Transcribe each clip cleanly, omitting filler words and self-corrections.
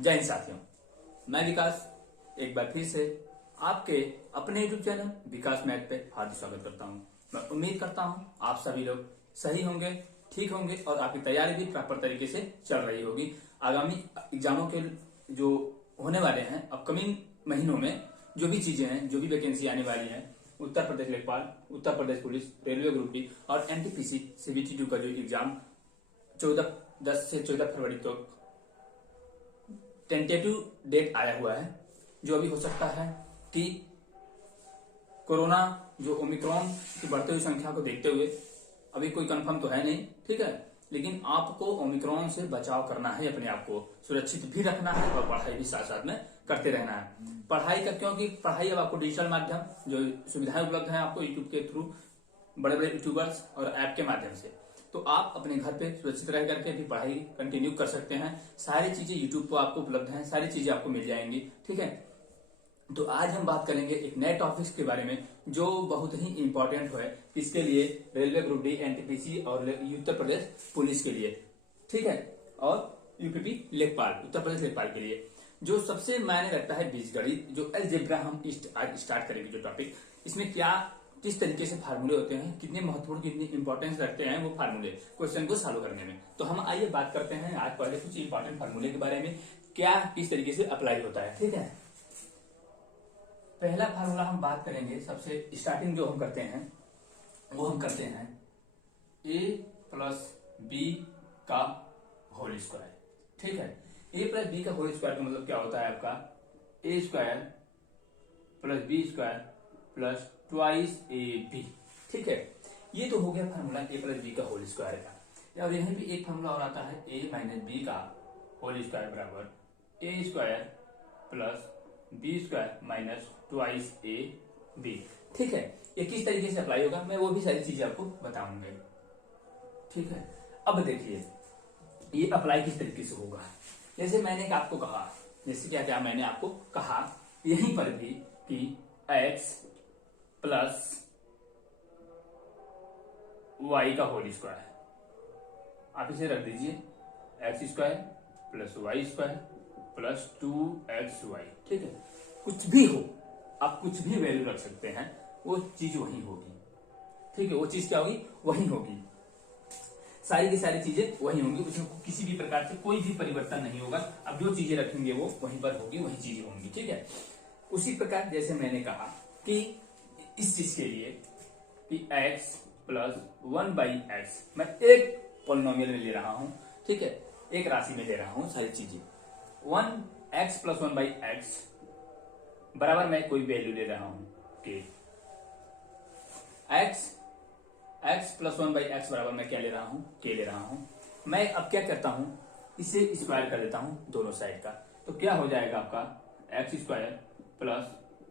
जय हिंद साथियों, मैं विकास एक बार फिर से आपके अपने यूट्यूब चैनल विकास मैथ पे हार्दिक स्वागत करता हूं। मैं उम्मीद करता हूं आप सभी लोग सही होंगे, ठीक होंगे और आपकी तैयारी भी प्रॉपर तरीके से चल रही होगी। आगामी एग्जामों के जो होने वाले हैं अपकमिंग महीनों में, जो भी चीजें हैं, जो भी वैकेंसी आने वाली है, उत्तर प्रदेश लेखपाल, Uttar Pradesh police, railway group D और एनटीपीसी सीबीटी 2 का जो एग्जाम 10 से 14 फरवरी तक टेंटेटिव डेट आया हुआ है, जो अभी हो सकता है कि कोरोना जो ओमिक्रॉन की बढ़ती हुई संख्या को देखते हुए अभी कोई कंफर्म तो है नहीं, ठीक है, लेकिन आपको ओमिक्रॉन से बचाव करना है, अपने आप को सुरक्षित भी रखना है और पढ़ाई भी साथ साथ में करते रहना है। पढ़ाई का क्योंकि पढ़ाई अब आपको डिजिटल माध्यम जो सुविधाएं उपलब्ध है आपको यूट्यूब के थ्रू, बड़े बड़े यूट्यूबर्स और ऐप के माध्यम से, तो आप अपने घर पे सुरक्षित रह करके भी पढ़ाई कंटिन्यू कर सकते हैं। सारी चीजें यूट्यूब पर आपको उपलब्ध हैं, सारी चीजें आपको मिल जाएंगी, ठीक है। तो आज हम बात करेंगे एक नए टॉपिक्स के बारे में जो बहुत ही इंपॉर्टेंट है, किसके लिए? रेलवे ग्रुप डी, एनटीपीसी और उत्तर प्रदेश पुलिस के लिए, ठीक है, और यूपीपी लेखपाल, उत्तर प्रदेश लेखपाल के लिए। जो सबसे मायने रखता है बीजगणित, जो अलजेब्रा हम आज स्टार्ट करेंगे जो टॉपिक, इसमें क्या किस तरीके से फार्मूले होते हैं, कितने महत्वपूर्ण, कितनी इंपॉर्टेंस रखते हैं वो फार्मूले क्वेश्चन को सॉल्व करने में। तो हम आइए बात करते हैं आज पहले कुछ इंपॉर्टेंट फार्मूले के बारे में, क्या किस तरीके से अप्लाई होता है, ठीक है। पहला फार्मूला हम बात करेंगे, सबसे स्टार्टिंग जो हम करते हैं वो हम करते हैं a प्लस बी का होल स्क्वायर, ठीक है। a प्लस बी का होल स्क्वायर का मतलब क्या होता है आपका? a square plus B square plus twice A B, ठीक है। ये तो हो गया फार्मूला a प्लस बी का होल स्क्वायर का। और यहीं भी एक फार्मूला और आता है a माइनस बी का होल स्क्वायर बराबर a square plus B square minus twice A B, ठीक है। ये किस तरीके से अप्लाई होगा मैं वो भी सारी चीजें आपको बताऊंगा, ठीक है। अब देखिए ये अप्लाई किस तरीके से होगा। जैसे मैंने आपको कहा, जैसे क्या मैंने आपको कहा यहीं पर भी कि x प्लस वाई का होल स्क्वायर, आप इसे रख दीजिए X square plus Y square plus 2xy, ठीक है। कुछ भी हो, आप कुछ भी वैल्यू रख सकते हैं, वो चीज वही होगी, ठीक है। वो चीज क्या होगी? वही होगी, सारी की सारी चीजें वही होंगी, उसमें किसी भी प्रकार से कोई भी परिवर्तन नहीं होगा। अब जो चीजें रखेंगे वो वहीं पर होगी, वही चीजें होंगी, ठीक है। उसी प्रकार जैसे मैंने कहा कि इस चीज के लिए कि x प्लस 1/x मैं एक पॉलिनोमियल में ले रहा हूं, ठीक है, एक राशि में ले रहा हूं सारी चीजें। 1x प्लस 1/x बराबर मैं कोई वैल्यू ले रहा हूं कि x प्लस 1/x बराबर मैं क्या ले रहा हूं? k ले रहा हूं। मैं अब क्या करता हूं, इसे स्क्वायर कर देता हूं दोनों साइड का, तो क्या हो जाएगा आपका x square plus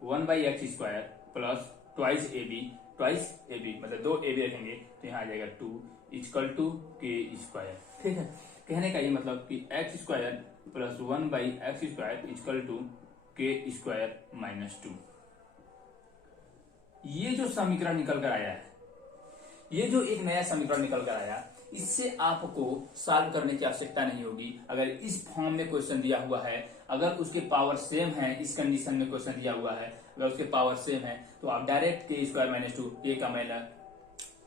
1/x square plus twice A B मतलब 2 ए बी रखेंगे तो यहाँ आ जाएगा 2 इक्वल टू के स्क्वायर, ठीक है। कहने का ये मतलब कि x square plus 1/x square equal to K square minus 2। ये जो समीकरण निकल कर आया है, ये जो एक नया समीकरण निकल कर आया, इससे आपको सॉल्व करने की आवश्यकता नहीं होगी। अगर इस फॉर्म में क्वेश्चन दिया हुआ है, अगर उसके पावर सेम है, इस कंडीशन में क्वेश्चन दिया हुआ है, अगर उसके पावर सेम है तो आप डायरेक्ट के स्क्वायर माइनस 2 ए का मैंने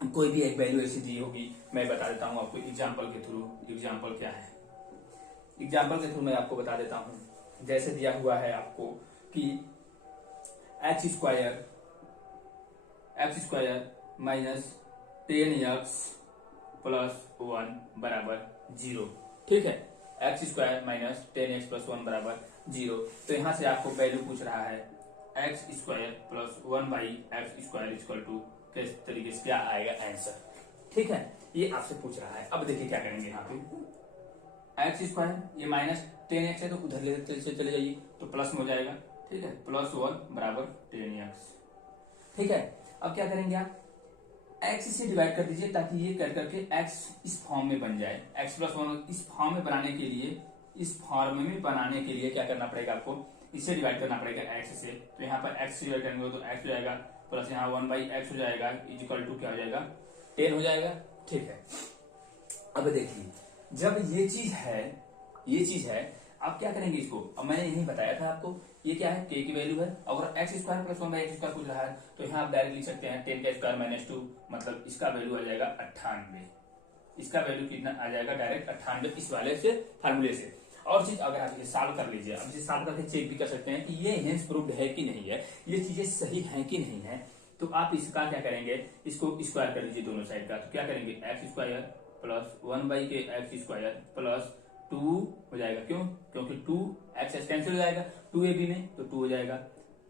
कोई भी एक वैल्यू ऐसी दी होगी, मैं बता देता हूं आपको एग्जाम्पल के थ्रू। एग्जाम्पल क्या है? एग्जाम्पल के थ्रू मैं आपको बता देता हूं। जैसे दिया हुआ है आपको कि X square minus 10x plus 1 बराबर 0, ठीक है। X square minus 10x plus 1 बराबर 0, तो यहां से आपको वैल्यू पूछ रहा है X square plus 1/x square equal to किस तरीके से क्या आएगा आंसर, ठीक है। ये आपसे पूछ रहा है। अब देखिए क्या करेंगे, यहाँ पे एक्स स्क्वायर ये माइनस 10x है तो उधर ले चले जाइए तो प्लस में हो जाएगा, ठीक है, प्लस 1 बराबर 10x, ठीक है। अब क्या करेंगे आप x से डिवाइड कर दीजिए ताकि ये कर करके x इस फॉर्म में बन जाए। x प्लस 1 इस फॉर्म में बनाने के लिए, इस फॉर्म में बनाने के लिए क्या करना पड़ेगा आपको? इससे डिवाइड करना पड़ेगा x से। तो यहाँ पर x से डिवाइड करेंगे तो x हो जाएगा प्लस यहाँ 1/x हो जाएगा इक्वल टू क्या हो जाएगा 10 हो जाएगा, ठीक है। अब देखिए जब ये चीज है आप क्या करेंगे इसको, अब मैंने यही बताया था आपको, ये क्या है, k की वैल्यू है। अगर एक्स स्क्वायर प्लस 1/x² पूछ रहा है तो यहाँ आप डायरेक्ट लिख सकते हैं 10 का स्क्वायर माइनस 2, मतलब इसका वैल्यू आ जाएगा 98। इसका वैल्यू कितना आ जाएगा, डायरेक्ट 98 इस वाले से फार्मूले से। और चीज अगर आप इसे सॉल्व कर लीजिए, अब इसे सॉल्व करके चेक भी कर सकते हैं कि ये हेंस प्रूव्ड है कि नहीं है, ये चीजें सही है कि नहीं है। तो आप इसका क्या करेंगे, इसको स्क्वायर कर लीजिए दोनों साइड का। तो क्या करेंगे, x square plus 1/x² plus 2 हो जाएगा, क्यों, क्योंकि 2x कैंसिल हो जाएगा 2ab में, तो 2 हो जाएगा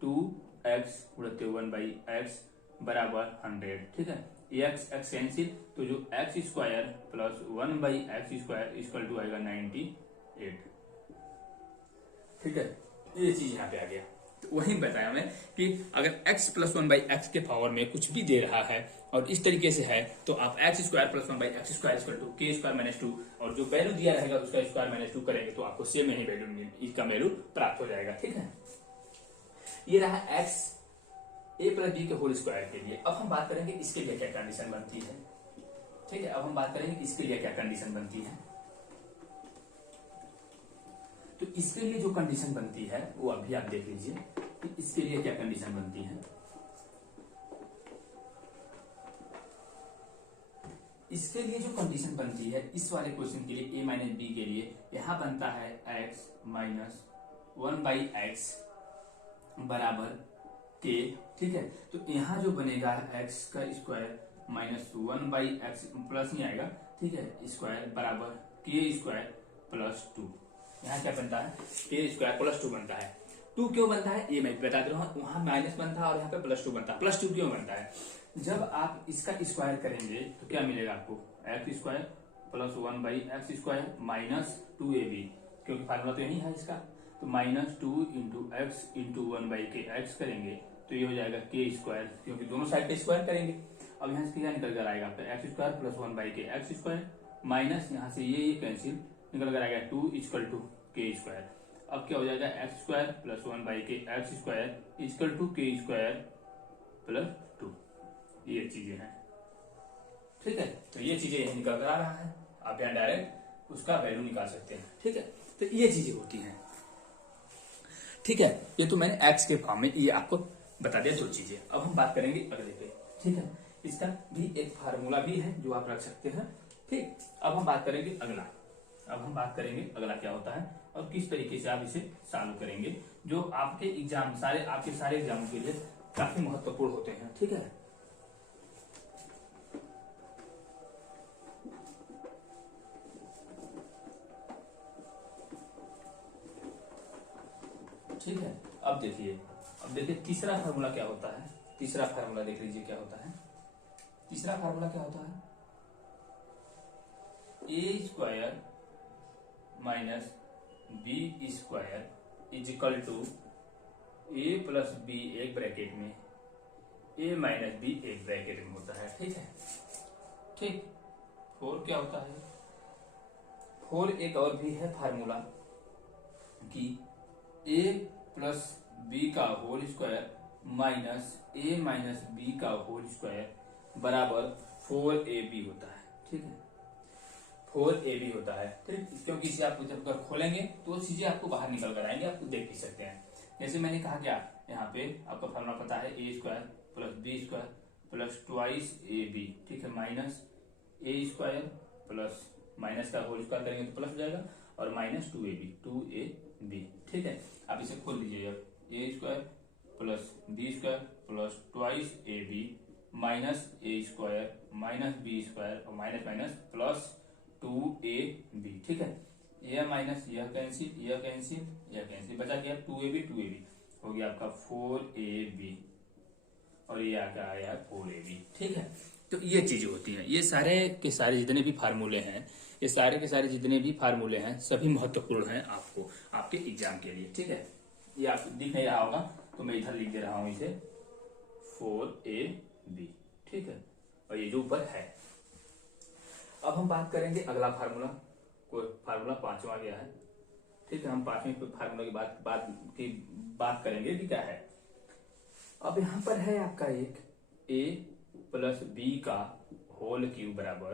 2x उड़ते 1/x बराबर 100। ठीक है, एक्स एक्स कैंसिल, तो जो X square plus 1/x² equal to आएगा 98। ठीक है, ये चीज यहाँ पे आ गया। तो वही बताया मैं कि अगर x प्लस 1/x के पावर में कुछ भी दे रहा है और इस तरीके से है, तो आप X square plus 1/x² equal to k² minus 2, और जो वैल्यू दिया रहेगा उसका स्क्वायर माइनस 2 करेंगे तो आपको सेम ही वैल्यू, इसका वैल्यू प्राप्त हो जाएगा। ठीक है, ये रहा x a प्लस बी के होल स्क्वायर के लिए। अब हम बात करेंगे इसके लिए क्या कंडीशन बनती है। ठीक है, अब हम बात करेंगे इसके लिए क्या कंडीशन बनती है। तो इसके लिए जो कंडीशन बनती है वो अभी आप देख लीजिए कि इसके लिए क्या कंडीशन बनती है। इसके लिए जो कंडीशन बनती है इस वाले क्वेश्चन के लिए a माइनस बी के लिए, यहां बनता है x माइनस 1/x बराबर k। ठीक है, तो यहां जो बनेगा x का स्क्वायर माइनस 1/x प्लस नहीं आएगा, ठीक है, स्क्वायर बराबर k² प्लस 2। यहाँ क्या बनता है, k² प्लस 2 बनता है। 2 क्यों बनता है ये मैं बता दे रहा हूँ, वहां माइनस बनता है और यहाँ पे प्लस 2 बनता है। प्लस 2 क्यों बनता है, जब आप इसका स्क्वायर करेंगे तो क्या मिलेगा आपको, x² plus 1/x² minus 2ab, क्योंकि फार्मूला तो यही है इसका, तो minus 2 into x into 1/x करेंगे तो ये हो जाएगा k², क्योंकि दोनों साइड पे स्क्वायर करेंगे। अब यहाँ से क्या निकल कर आएगा आपका x² प्लस 1/x² माइनस यहाँ से ये कैंसिल निकल कर आएगा 2 इक्वल टू k²। अब क्या हो जाएगा, x² plus 1/x² equal to k² plus 2। ये चीजें हैं। ठीक है, तो ये चीजें यही निकल कर आ रहा है, आप यहाँ डायरेक्ट उसका वैल्यू निकाल सकते हैं। ठीक है, तो ये चीजें होती हैं। ठीक है, ये तो मैंने x के फॉर्म में ये आपको बता दिया दो चीजें। अब हम बात करेंगे अगले पे। ठीक है, इसका भी एक फार्मूला भी है जो आप रख सकते हैं। ठीक, अब हम बात करेंगे अगला। अब हम बात करेंगे अगला क्या होता है और किस तरीके से आप इसे सॉल्व करेंगे, जो आपके एग्जाम आपके सारे एग्जामों के लिए काफी महत्वपूर्ण होते हैं। ठीक है, ठीक है, अब देखिए तीसरा फार्मूला क्या होता है। तीसरा फार्मूला देख लीजिए क्या होता है। तीसरा फार्मूला क्या होता है, a² minus b² is equal to a plus B एक ब्रैकेट में a माइनस बी एक ब्रैकेट में होता है। ठीक है, ठीक, 4 क्या होता है, 4 एक और भी है फार्मूला कि a प्लस बी का whole square minus a minus B का होल स्क्वायर बराबर 4ab होता है। ठीक है, 4ab होता है। ठीक, क्योंकि इसे आप जब अगर खोलेंगे तो चीजें आपको बाहर निकल कर आएंगे, आपको देख भी सकते हैं। जैसे मैंने कहा क्या, यहाँ पे आपका फार्मूला पता है a² plus b² plus 2ab। ठीक है, माइनस a² प्लस माइनस का होल स्क्वायर करेंगे तो प्लस हो जाएगा और माइनस 2ab। ठीक है, आप इसे खोल लीजिए, a² plus b² plus 2ab minus a² minus b² और माइनस माइनस प्लस 2ab। ठीक है, यह माइनस यह कैंसिल यह कैंसिल यह कैंसिल, बचा क्या 2ab हो गया आपका 4ab और ये आकर आया 4ab। ठीक है, तो ये चीजें होती हैं। ये सारे के सारे जितने भी फार्मूले हैं, ये सारे के सारे जितने भी फार्मूले हैं सभी महत्वपूर्ण हैं आपको आपके एग्जाम के लिए। ठीक है, ये आपको दिख नहीं रहा होगा तो मैं इधर लिख दे रहा हूं इसे 4ab। ठीक है, और ये जो ऊपर है। अब हम बात करेंगे अगला फार्मूला, कोई फार्मूला 5वां गया है। ठीक है, हम 5वें फार्मूला की बात करेंगे कि क्या है। अब यहां पर है आपका एक a प्लस बी का होल क्यूब बराबर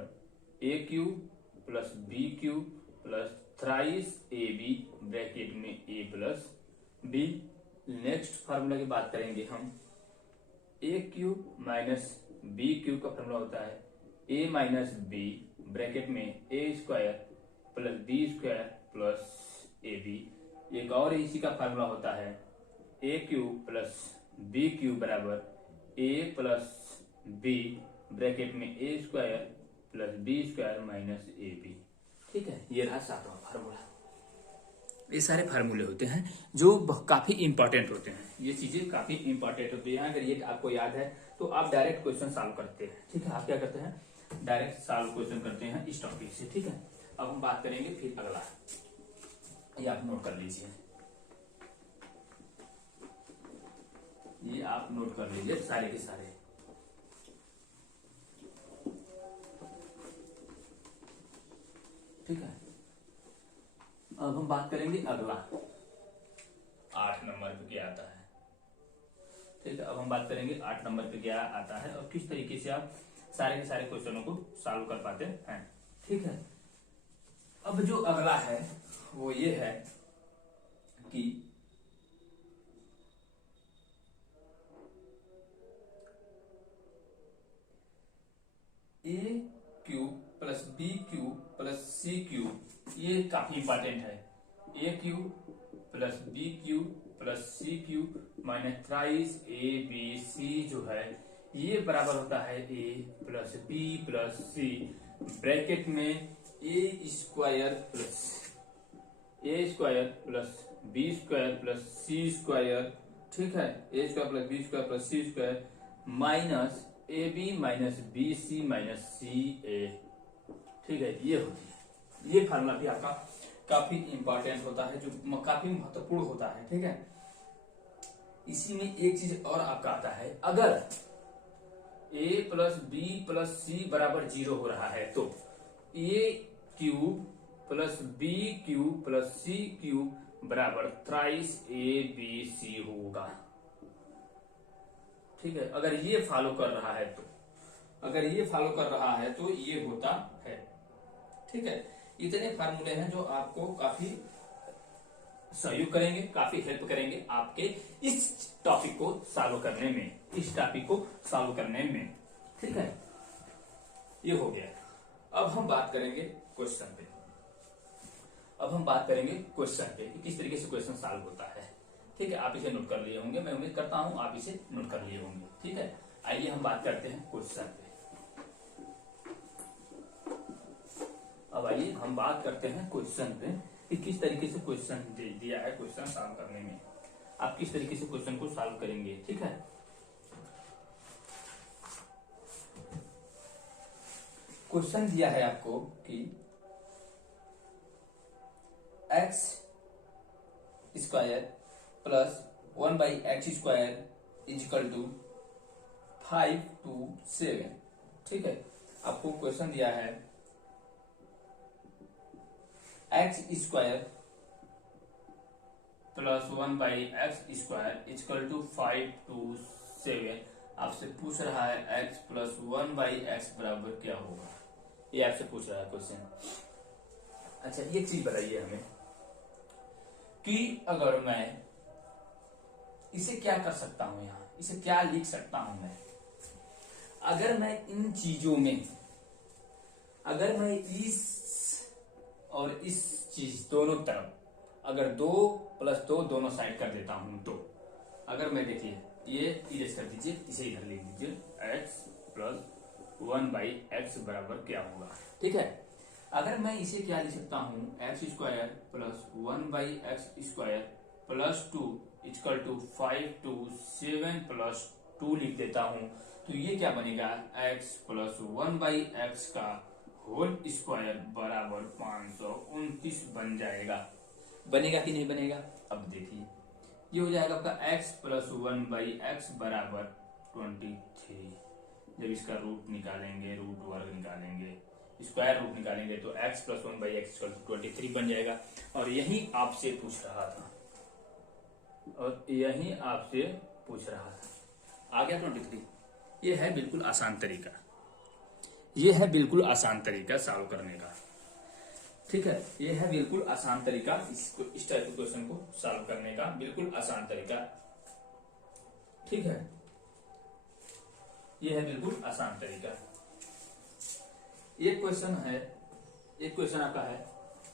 a³ plus b³ plus thrice ab bracket plus B. Next formula की बात करेंगे हम, A cube minus B cube का फार्मूला होता है ए माइनस बी ब्रैकेट में A square plus B square plus A B. एक और इसी का फार्मूला होता है A cube plus B cube बराबर ए प्लस बी ब्रैकेट में A square plus B square minus A B. ठीक है, ये रहा सातवां फार्मूला। ये सारे फार्मूले होते हैं जो काफी इंपॉर्टेंट होते हैं, ये चीजें काफी इंपॉर्टेंट होती है। अगर ये आपको याद है तो आप डायरेक्ट क्वेश्चन सॉल्व करते हैं। ठीक है, आप क्या करते हैं, डायरेक्ट सॉल्व क्वेश्चन करते हैं इस टॉपिक से। ठीक है, अब हम बात करेंगे फिर अगला, ये आप नोट कर लीजिए, ये आप नोट कर लीजिए सारे के सारे। ठीक है, अब हम बात करेंगे अगला 8 नंबर पे क्या आता है। ठीक है, अब हम बात करेंगे 8 नंबर पे क्या आता है और किस तरीके से आप सारे के सारे क्वेश्चनों को सॉल्व कर पाते हैं। ठीक है, अब जो अगला है वो ये है कि A cube plus B cube plus C cube, ये काफी इंपॉर्टेंट है। A cube plus B cube plus C cube minus thrice A B C जो है ये बराबर होता है A plus B plus C bracket में A square plus B square plus C square. ठीक है, A square plus B square plus C square minus A B minus B C minus C A. ठीक है, ये होती है, ये formula भी आपका काफी इंपॉर्टेंट होता है, जो काफी महत्वपूर्ण होता है। ठीक है, इसी में एक चीज और आपका आता है, अगर a plus B plus C बराबर 0 हो रहा है तो a cube plus B cube plus C cube बराबर थ्राइस ए बी सी होगा। ठीक है, अगर ये फॉलो कर रहा है तो, अगर ये फॉलो कर रहा है तो ये होता है। ठीक है, इतने फार्मूले हैं जो आपको काफी सहयोग करेंगे, काफी हेल्प करेंगे आपके इस टॉपिक को सॉल्व करने में, इस टॉपिक को सॉल्व करने में। ठीक है, ये हो गया। अब हम बात करेंगे क्वेश्चन पे, अब हम बात करेंगे क्वेश्चन पे कि किस तरीके से क्वेश्चन सॉल्व होता है। ठीक है, आप इसे नोट कर लिए होंगे, मैं उम्मीद करता हूं आप इसे नोट कर लिए होंगे। ठीक है, आइए हम बात करते हैं क्वेश्चन पे। अब आइए हम बात करते हैं क्वेश्चन पे कि किस तरीके से क्वेश्चन दिया है, क्वेश्चन सॉल्व करने में आप किस तरीके से क्वेश्चन को सॉल्व करेंगे। ठीक है, क्वेश्चन दिया है आपको कि X square plus 1/x square is equal to 5 to 7। ठीक है, आपको क्वेश्चन दिया है X square plus 1/x square equal to 5 to 7। आपसे पूछ रहा है x प्लस 1/x बराबर क्या होगा, ये आपसे पूछ रहा है क्वेश्चन। अच्छा, ये चीज बताइए हमें कि अगर मैं इसे क्या कर सकता हूं, यहां इसे क्या लिख सकता हूं मैं, अगर मैं इन चीजों में, अगर मैं इस और इस चीज दोनों तरफ अगर 2 + 2 दोनों साइड कर देता हूं तो, अगर मैं देखिए ये इरेज कर दीजिए, इसे इधर लिख दीजिए, x प्लस 1/x बराबर क्या होगा। ठीक है, अगर मैं इसे क्या लिख सकता हूं, x square plus 1/x square प्लस 2 इक्वल टू 5 to 7 + 2 लिख देता हूं तो ये क्या बनेगा, x प्लस 1/x का होल स्क्वायर बराबर 529 बन जाएगा। बनेगा कि नहीं बनेगा, अब देखिए ये हो जाएगा आपका x प्लस 1/x बराबर 23। जब इसका रूट निकालेंगे, रूट वर्ग निकालेंगे, स्क्वायर रूट निकालेंगे तो x प्लस 1/x 23 बन जाएगा। और यही आपसे पूछ रहा था, और यही आपसे पूछ रहा था, आ गया 23। ये है बिल्कुल आसान तरीका, ये है बिल्कुल आसान तरीका सॉल्व करने का। ठीक है, ये है बिल्कुल आसान तरीका इस टाइप के क्वेश्चन को सॉल्व करने का, बिल्कुल आसान तरीका। ठीक है, ये है बिल्कुल आसान तरीका। एक क्वेश्चन है, एक क्वेश्चन आपका है,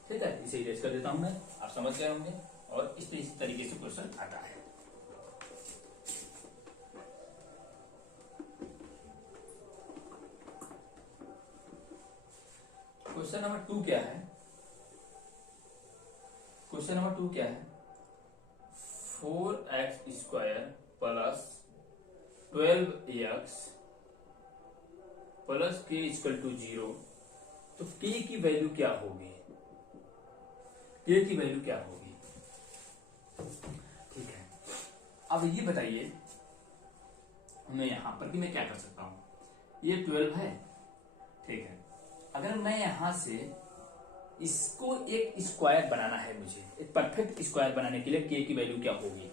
ठीक है, इसे इरेज कर देता हूं मैं, आप समझ गए होंगे। और इस तरीके से क्वेश्चन आता है। क्वेश्चन नंबर 2 क्या है? क्वेश्चन नंबर 2 क्या है? 4x² plus 12x plus k equal to 0। तो k की वैल्यू क्या होगी? k की वैल्यू क्या होगी? ठीक है, अब ये बताइए मैं यहां पर कि मैं क्या कर सकता हूं। ये 12 है, ठीक है, अगर मैं यहां से इसको एक स्क्वायर बनाना है, मुझे एक परफेक्ट स्क्वायर बनाने के लिए k की वैल्यू क्या होगी?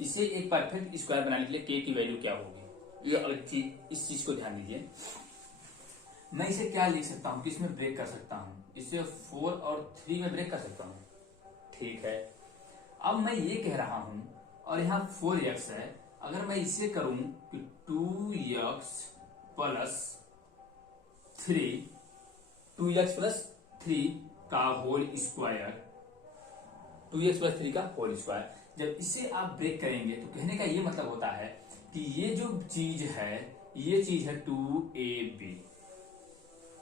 इसे एक परफेक्ट स्क्वायर बनाने के लिए k की वैल्यू क्या होगी? ये अलग चीज, इस चीज को ध्यान दीजिए। मैं इसे क्या लिख सकता हूं, किसमें ब्रेक कर सकता हूं? इसे 4 और 3 में ब्रेक कर सकता हूं, ठीक है। अब मैं ये कह रहा हूं, और यहाँ 4x है, अगर मैं इसे करूं कि 2x प्लस 3 का होल स्क्वायर, 2x प्लस 3 का होल स्क्वायर, जब इसे आप ब्रेक करेंगे तो कहने का ये मतलब होता है कि ये जो चीज है, ये चीज है 2ab,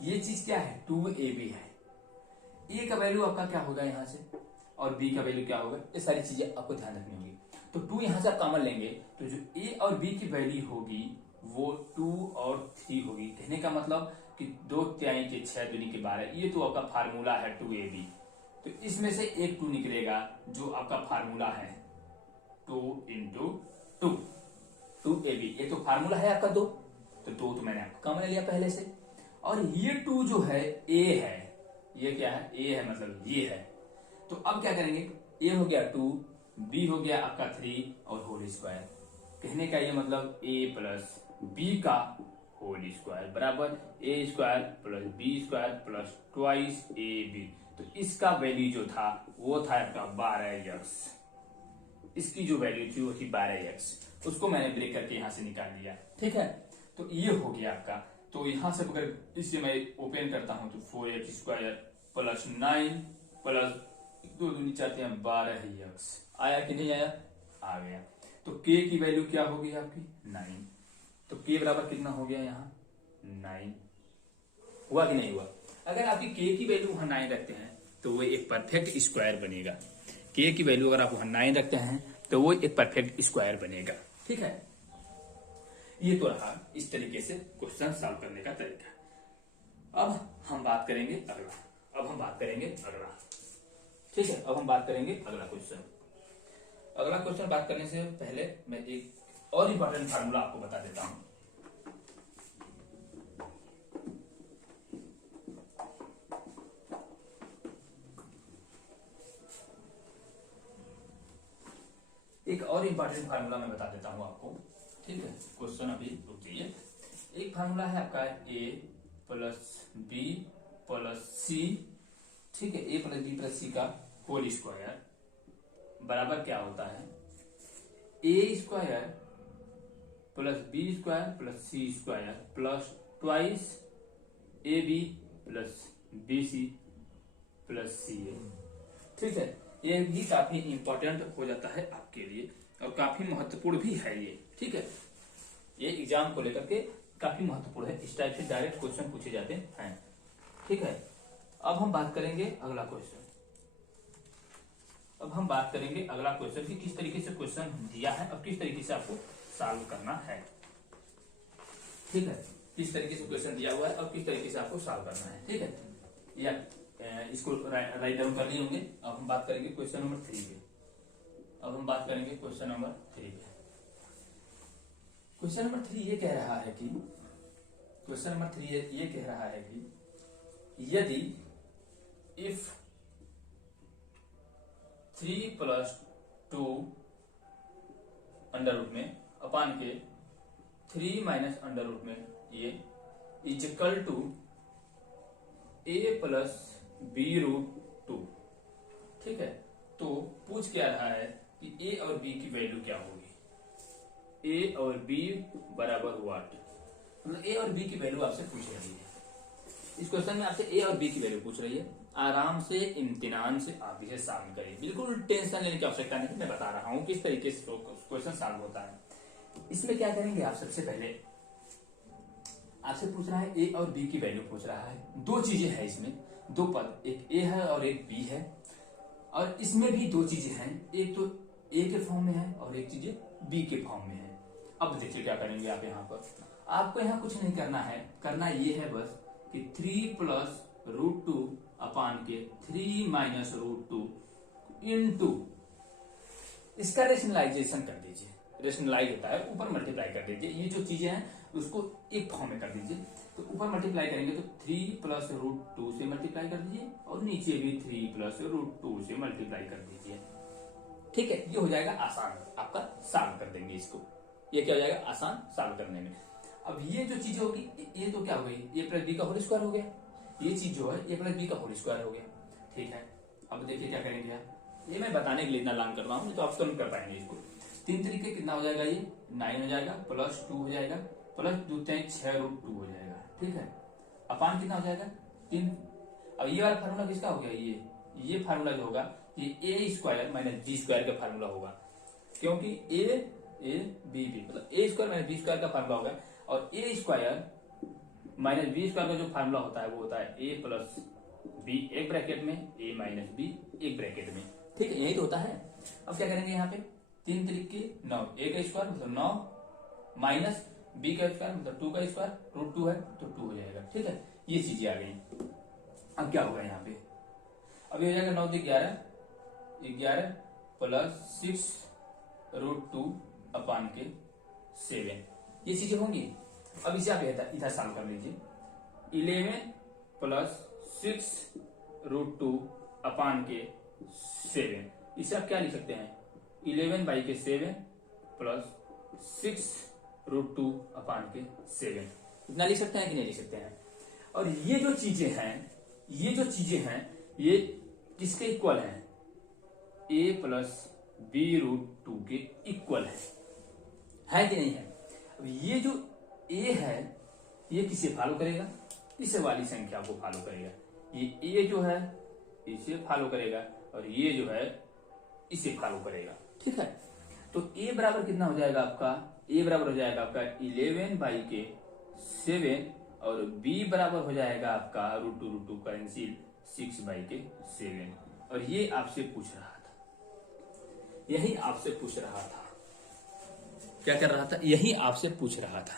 ये चीज क्या है? 2ab है। a का वैल्यू आपका क्या होगा यहां से, और b का वैल्यू क्या होगा? ये सारी चीजें आपको ध्यान रखनी होगी। तो 2 यहां से आप कॉमन लेंगे, तो जो a और b की वैल्यू होगी वो 2 और 3 होगी। कहने का मतलब कि 2 तिहाई के 6 दूनी के 12, ये तो आपका फार्मूला है 2ab। तो इसमें से एक 2 निकलेगा, जो आपका फार्मूला है 2 इंटू 2ab। ये तो फार्मूला है आपका 2, तो 2 तो मैंने आपको कॉमन लिया पहले से। और ये 2 जो है a है, ये क्या है? a है, मतलब ये है। तो अब क्या करेंगे? a हो गया 2, b हो गया आपका 3 और होल स्क्वायर। कहने का ये मतलब a प्लस b का होल स्क्वायर बराबर a square plus b square plus twice ab। तो इसका वैल्यू जो था वो था आपका 12x। इसकी जो वैल्यू थी वो थी 12x, उसको मैंने ब्रेक करके यहां से निकाल दिया, ठीक है। तो ये हो गया आपका। तो यहां से अगर इसे मैं ओपन करता हूं तो 4x² प्लस 9 प्लस 2 दूनी 4 12x आया कि नहीं आया? आ गया। तो k की वैल्यू क्या होगी आपकी? 9। तो k बराबर कितना हो गया यहाँ? 9। हुआ कि नहीं हुआ? अगर आपकी k की वैल्यू वहां 9 रखते हैं तो वो एक परफेक्ट स्क्वायर बनेगा। k की वैल्यू अगर आप वहां 9 रखते हैं तो वो एक परफेक्ट स्क्वायर बनेगा, ठीक है। ये तो रहा इस तरीके से क्वेश्चन सॉल्व करने का तरीका। अब हम बात करेंगे अगला, ठीक है। अब हम बात करेंगे अगला क्वेश्चन। अगला क्वेश्चन बात करने से पहले मैं एक और इंपॉर्टेंट फार्मूला आपको बता देता हूं। एक और इंपॉर्टेंट फार्मूला मैं बता देता हूं आपको, ठीक है। क्वेश्चन अभी रुक जाइए। एक फार्मूला है आपका a plus B plus C, ठीक है, a plus B plus C का होल स्क्वायर बराबर क्या होता है? a square plus B square plus C square plus twice A B plus B C plus C A, ठीक है। ये भी काफी इंपॉर्टेंट हो जाता है आपके लिए और काफी महत्वपूर्ण भी है ये, ठीक है। ये एग्जाम को लेकर के काफी महत्वपूर्ण है। इस टाइप से डायरेक्ट क्वेश्चन पूछे जाते हैं, ठीक है। अब हम बात करेंगे अगला क्वेश्चन। अब हम बात करेंगे अगला क्वेश्चन की किस तरीके से क्वेश्चन दिया है और किस तरीके से आपको सॉल्व करना है, ठीक है। किस तरीके से क्वेश्चन दिया हुआ है और किस तरीके से आपको सॉल्व करना है, ठीक है। या इसको राइट डाउन कर लिए होंगे। अब हम बात करेंगे क्वेश्चन नंबर 3 पे। अब हम बात करेंगे क्वेश्चन नंबर 3 पे। क्वेश्चन नंबर 3 ये कह रहा है कि यदि इफ 3 प्लस 2 अंडर रूट में अपान के 3 माइनस अंडर रूट में ये is equal to a plus B root two. ठीक है, तो पूछ क्या रहा है कि ए और बी की वैल्यू क्या होगी, ए और बी बराबर व्हाट, मतलब ए और बी की वैल्यू आपसे पूछ रही है। इस क्वेश्चन में आपसे ए और बी की वैल्यू पूछ रही है। आराम से इम्तिनान से आप इसे सॉल्व करिए, बिल्कुल टेंशन लेने की आवश्यकता नहीं, मैं बता रहा हूं किस तरीके से क्वेश्चन सॉल्व होता है। इसमें क्या करेंगे आप, सबसे पहले आपसे पूछ रहा है ए और बी की वैल्यू पूछ रहा है। दो चीजें हैं इसमें, दो पद, एक ए है और एक बी है, और इसमें भी दो चीजें हैं, एक तो ए के फॉर्म में है और एक चीजें बी के फॉर्म में है। अब देखिए क्या करेंगे आप यहाँ पर, आपको यहाँ कुछ नहीं करना है, करना ये है बस कि 3 प्लस रूट टू अपान के 3 माइनस रूट टू इंटू इसका रेशनलाइजेशन कर दीजिए। रेशनलाइज होता है ऊपर मल्टीप्लाई कर दीजिए, ये जो चीजें हैं उसको एक फॉर्म में कर दीजिए। तो ऊपर मल्टीप्लाई करेंगे तो 3 प्लस रूट टू से मल्टीप्लाई कर दीजिए और नीचे भी 3 प्लस रूट टू से मल्टीप्लाई कर दीजिए। ठीक है, ये हो जाएगा आसान, आपका सॉल्व कर देंगे इसको, ये क्या हो जाएगा आसान सॉल्व करने में। अब ये जो चीज होगी, ये तो क्या हो गई, ए प्लस बी का होल स्क्वायर हो गया, ये चीज जो है ए प्लस बी का होल स्क्वायर हो गया। ठीक है, अब देखिए क्या करेंगे आप, ये मैं बताने के लिए इतना लॉन्ग कर रहा हूँ, तो आप तुरंत कर पाएंगे इसको। 3 तरीके कितना हो जाएगा, ये 9 हो जाएगा, प्लस 2 हो जाएगा, प्लस 2 6 रूट 2 हो जाएगा। ठीक है, अपान कितना हो जाएगा 3। अब ये वाला फार्मूला किसका हो गया, ये फार्मूला जो होगा ये ए स्क्वायर माइनस बी स्क्वायर का फार्मूला होगा, क्योंकि ए बी मतलब ए स्क्वायर माइनस बी स्क्वायर का फार्मूला होगा, और ए स्क्वायर माइनस बी स्क्वायर का जो फार्मूला होता है वो होता है ए प्लस बी एक ब्रैकेट में, ए माइनस बी एक ब्रैकेट में। ठीक है, यही तो होता है। अब क्या करेंगे यहाँ पे 3 तरीके 9, ए का स्क्वायर मतलब 9 माइनस बी का स्क्वायर मतलब 2 का स्क्वायर, रूट 2 है तो 2 हो जाएगा। ठीक है, ये चीजें आ गई। अब क्या होगा यहाँ पे, अब ये हो जाएगा 9 11 प्लस 6 रूट 2 अपान के 7, ये चीजें होंगी। अब इसे आप इधर सॉल्व कर लीजिए, 11 प्लस 6 रूट 2 अपान के 7, इसे आप क्या लिख सकते हैं 11 बाई के 7 प्लस 6 रूट 2 अपान के 7, इतना लिख सकते हैं कि नहीं लिख सकते हैं। और ये जो चीजें हैं ये किसके इक्वल हैं, ए प्लस बी रूट 2 के इक्वल है कि नहीं है। अब ये जो ए है ये किसे फॉलो करेगा, इस वाली संख्या को फॉलो करेगा। ये ए जो है इसे फॉलो करेगा और ये जो है इसे फॉलो करेगा। ठीक है, तो ए बराबर कितना हो जाएगा आपका, ए बराबर हो जाएगा आपका 11 बाई के 7 और बी बराबर हो जाएगा आपका रूट टू कैंसिल 6 बाई के 7। और ये आपसे पूछ रहा था, यही आपसे पूछ रहा था, क्या कर रहा था, यही आपसे पूछ रहा था।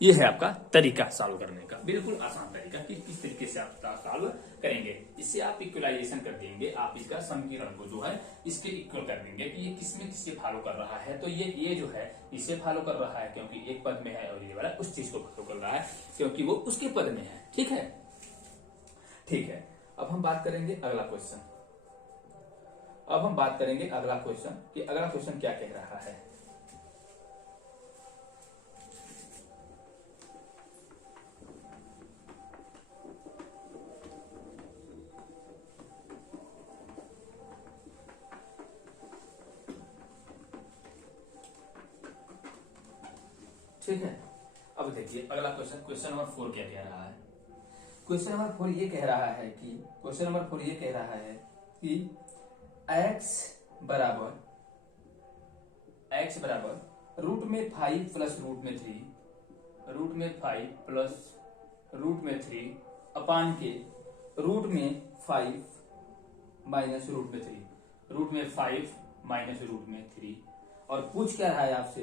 ये है आपका तरीका सॉल्व करने का, बिल्कुल आसान तरीका कि किस तरीके से आप सॉल्व करेंगे। इससे आप इक्वलाइजेशन कर देंगे, आप इसका समीकरण को जो है इसके इक्वल कर देंगे कि ये किसमें किससे फॉलो कर रहा है। तो ये जो है इसे फॉलो कर रहा है क्योंकि एक पद में है, और ये वाला उस चीज को फॉलो कर रहा है क्योंकि वो उसके पद में है। ठीक है, ठीक है। अब हम बात करेंगे अगला क्वेश्चन, कि अगला क्वेश्चन क्या कह रहा है। ठीक है, अब देखिए अगला क्वेश्चन नंबर 4 क्या कह रहा है। क्वेश्चन नंबर 4 ये कह रहा है कि x बराबर रूट में 5 प्लस रूट में 3 अपान के रूट में 5 माइनस रूट में 3, और पूछ क्या रहा है आपसे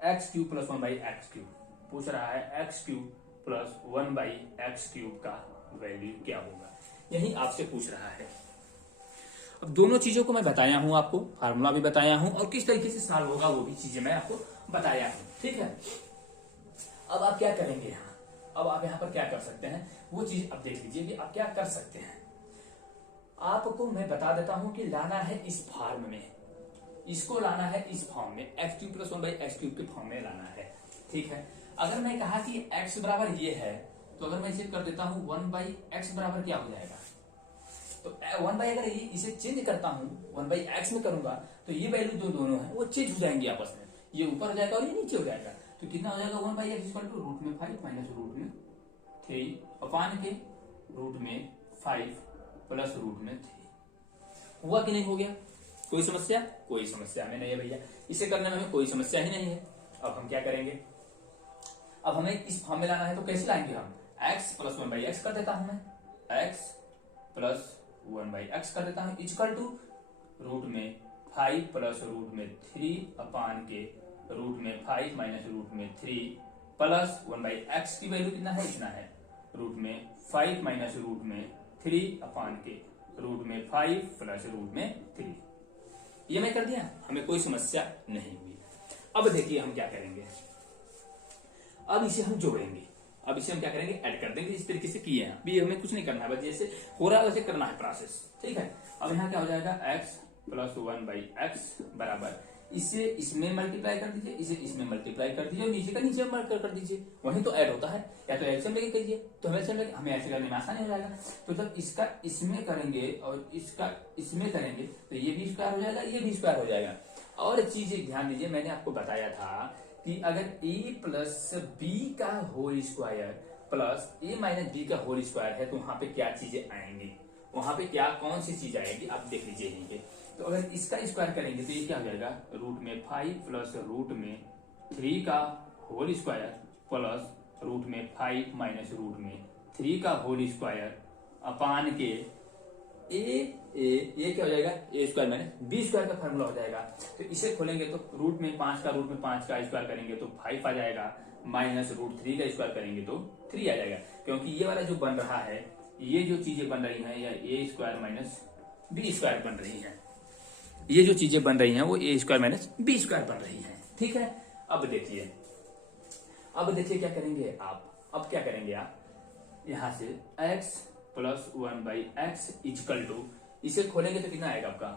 x cube plus 1 by x cube, पूछ रहा है x cube plus 1 by x cube का वैल्यू क्या होगा, यही आपसे पूछ रहा है। अब दोनों चीजों को मैं बताया हूं, आपको फार्मूला भी बताया हूं और किस तरीके से सॉल्व होगा वो भी चीजें मैं आपको बताया हूं। ठीक है, अब आप क्या करेंगे यहाँ, अब आप यहाँ पर क्या कर सकते हैं वो चीज अब देख लीजिए कि आप क्या कर सकते हैं। आपको मैं बता देता हूं कि लाना है इस फॉर्म में, इसको लाना है इस फॉर्म में, x cube plus 1 by x cube के फॉर्म में लाना है। ठीक है, अगर मैं कहा कि एक्स बराबर ये है तो अगर मैं इसे कर देता हूं 1 बाई एक्स बराबर क्या हो जाएगा, तो 1/, अगर इसे चेंज करता हूं 1/x में करूंगा तो ये वैल्यू जो दोनों है वो चेंज हो जाएंगी आपस में, ये ऊपर हो जाएगा और ये नीचे हो जाएगा। तो कितना हो जाएगा 1/x इक्वल टू रूट में 5 माइनस रूट में 3 अपान के रूट में 5 प्लस रूट में 3। हुआ कि नहीं हो गया? कोई समस्या? कोई समस्या में नहीं है भैया, इसे करने में हमें कोई समस्या ही नहीं है। अब हम क्या करेंगे, अब हमें इस फॉर्म में लाना है तो कैसे लाएंगे हम, x प्लस 1/x कर देता हूं मैं, x प्लस 1/x कर देता हूं इक्वल टू रूट में 5 प्लस रूट में 3 अपान के रूट में 5 माइनस रूट में 3 प्लस 1/x की वैल्यू कितना है, इतना है, रूट में 5 माइनस रूट में 3 अपान के रूट में 5 प्लस रूट में 3। ये मैं कर दिया, हमें कोई समस्या नहीं हुई। अब देखिए हम क्या करेंगे, अब इसे हम जोड़ेंगे, अब इसे हम क्या करेंगे, ऐड कर देंगे, इस तरीके से किए हैं। अभी हमें कुछ नहीं करना है, बस जैसे हो रहा है वैसे करना है प्रोसेस, ठीक है। अब यहाँ क्या हो जाएगा, x प्लस 1/x बराबर, इसे इसमें मल्टीप्लाई कर दीजिए, इसे इसमें मल्टीप्लाई कर दीजिए और नीचे का नीचे मल्टीप्लाई कर दीजिए, वहीं तो ऐड होता है। या तो एलसीएम लेके कीजिए, तो हमें एलसीएम लेके हमें ऐसे करने में आसानी हो जाएगा। तो जब इसका इसमें करेंगे और इसका इसमें करेंगे तो ये भी स्क्वायर हो जाएगा, ये भी स्क्वायर हो जाएगा। और एक चीज ध्यान दीजिए, मैंने आपको बताया था कि अगर a प्लस बी का whole square plus a minus B का होल स्क्वायर है तो वहां पे क्या चीजें आएंगी, वहां पे क्या कौन सी चीज आएगी आप देख लीजिए यहीं पे। तो अगर इसका स्क्वायर करेंगे तो ये क्या हो जाएगा, रूट में 5 प्लस रूट में 3 का होल स्क्वायर प्लस रूट में 5 माइनस रूट में 3 का होल स्क्वायर अपान के ये क्या हो जाएगा, ए स्क्वायर माइनस बी स्क्वायर का फॉर्मूला हो जाएगा। तो इसे खोलेंगे तो रूट में 5 का स्क्वायर करेंगे तो 5 आ जाएगा, माइनस रूट 3 का स्क्वायर करेंगे तो 3 आ जाएगा। क्योंकि ये वाला जो बन रहा है, ये जो चीजें बन रही हैं या ए स्क्वायर माइनस बी स्क्वायर बन रही है, ये जो चीजें बन रही हैं वो ए स्क्वायर माइनस बी स्क्वायर बन रही हैं, ठीक है। अब देखिए क्या करेंगे आप, अब क्या करेंगे आप, यहां से x plus 1/x equal to, इसे खोलेंगे तो कितना आएगा आपका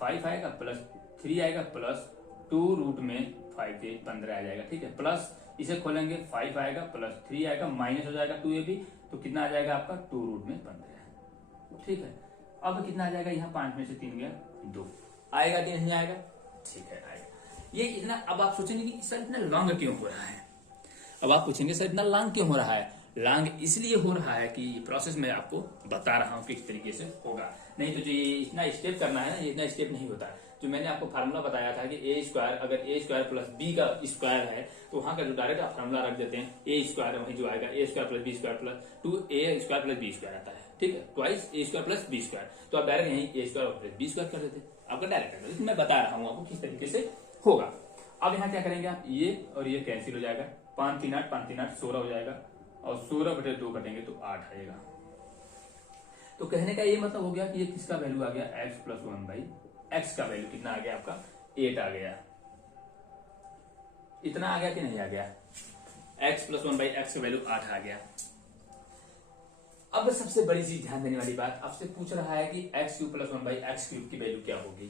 5 आएगा, प्लस 3 आएगा, प्लस 2 रूट में 5 के 15 आ जाएगा, ठीक है। प्लस इसे खोलेंगे 5 आएगा, प्लस 3 आएगा, माइनस हो जाएगा 2ab, तो कितना आ जाएगा आपका 2 रूट में 15, ठीक है। अब कितना आ जाएगा, यहाँ 5 में से 3 गया 2, आएगा कि नहीं आएगा, ठीक है आएगा। ये इतना, अब आप सोचेंगे कि सर इतना लॉन्ग क्यों हो रहा है, अब आप पूछेंगे सर इतना लॉन्ग क्यों हो रहा है। लॉन्ग इसलिए हो रहा है कि प्रोसेस में आपको बता रहा हूं किस तरीके से होगा, नहीं तो जो ये इतना स्टेप करना है ना, ये इतना स्टेप नहीं होता। जो मैंने आपको फार्मूला बताया था कि ए स्क्वायर, अगर ए स्क्वायर प्लस बी का स्क्वायर है तो वहां का जो डायरेक्ट आप फार्मूला रख देते हैं, ए स्क्वायर वहीं जो आएगा A square plus B square plus 2a square plus B square आता है, ठीक है, twice A square plus B square. तो आप डायरेक्ट यहीं A square plus B square कर देते, आपका डायरेक्ट कर देते। मैं बता रहा हूँ आपको किस तरीके से होगा। अब यहाँ क्या करेंगे आप, ये और ये कैंसिल हो जाएगा, 5 3 8 5 3 8 16 हो जाएगा, और 16/2 कटेंगे तो 8 आएगा। तो कहने का ये मतलब हो गया कि ये किसका वैल्यू आ गया, x प्लस 1/x का वैल्यू कितना आ गया आपका 8 आ गया। इतना आ गया कि नहीं आ गया, x प्लस 1/x का वैल्यू 8 आ गया। अब सबसे बड़ी चीज ध्यान देने वाली बात, आपसे पूछ रहा है कि x³ प्लस 1/x³ की वैल्यू क्या होगी।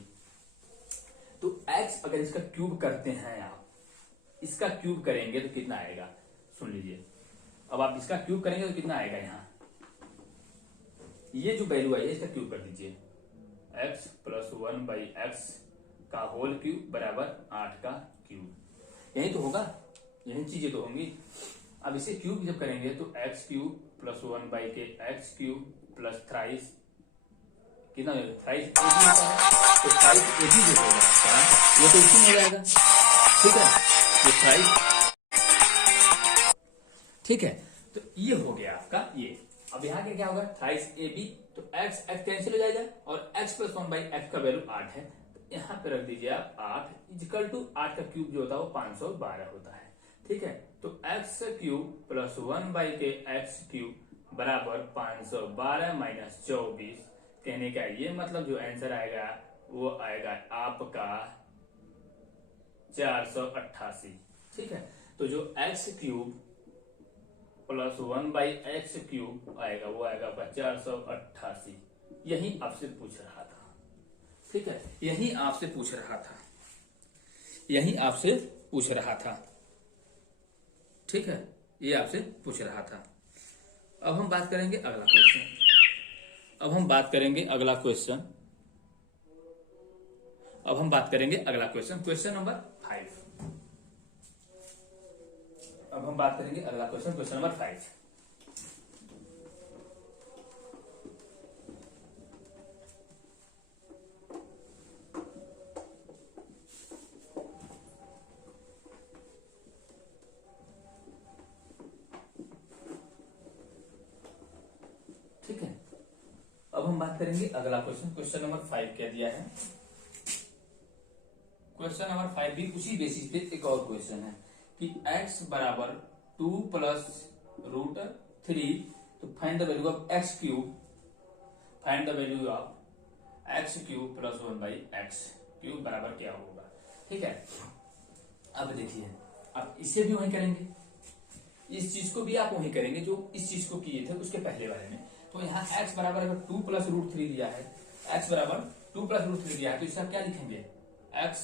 तो x अगर इसका क्यूब करते हैं आप, इसका क्यूब करेंगे तो कितना आएगा, सुन लीजिए। अब आप इसका क्यूब करेंगे तो कितना आएगा, यहाँ ये जो वैल्यू आई है इसका क्यूब कर दीजिए, x प्लस 1/x का होल क्यूब बराबर 8 का क्यूब, यही तो होगा, यही चीजें तो होंगी। अब इसे क्यूब जब करेंगे तो x³ plus 1/x³ plus thrice कितना हो जाएगा, थ्राइस ab होता है, तो थ्राइस ab जो होगा ये तो इसी में हो जाएगा, ठीक है, ये थ्राइस, ठीक है। तो ये हो गया आपका ये। अब यहाँ क्या होगा, थ्राइस ab, तो x कैंसिल हो जाएगा और x प्लस 1/x का वैल्यू 8 है, तो यहाँ पे रख दीजिए आप 8 इक्वल टू 8 का क्यूब जो होता है वो 512 होता है, ठीक है। तो x³ प्लस 1/x³ बराबर 512 माइनस 24, कहने का ये मतलब जो आंसर आएगा वो आएगा आपका 488, ठीक है। तो जो x³ प्लस 1/x³ आएगा वो आएगा आपका 488, यही आपसे पूछ रहा था, ठीक है, यही आपसे पूछ रहा था, यही आपसे पूछ रहा था, ठीक है, ये आपसे पूछ रहा था। अब हम बात करेंगे अगला क्वेश्चन। अब हम बात करेंगे अगला क्वेश्चन। Question number 5। अब हम बात करेंगे अगला क्वेश्चन नंबर 5। ठीक है, अब हम बात करेंगे अगला क्वेश्चन नंबर 5 क्या दिया है। क्वेश्चन नंबर 5 भी उसी बेसिस पे एक और क्वेश्चन है कि x बराबर 2 प्लस रूट 3, तो find the value of x cube, find the value of x cube plus 1 by x cube बराबर क्या होगा। ठीक है, अब देखिए आप इसे भी वही करेंगे, इस चीज को भी आप वही करेंगे जो इस चीज को किए थे उसके पहले वाले में। तो यहाँ x बराबर अगर 2 प्लस रूट 3 दिया है, x बराबर 2 प्लस रूट 3 दिया है, तो इसका क्या लिखेंगे, x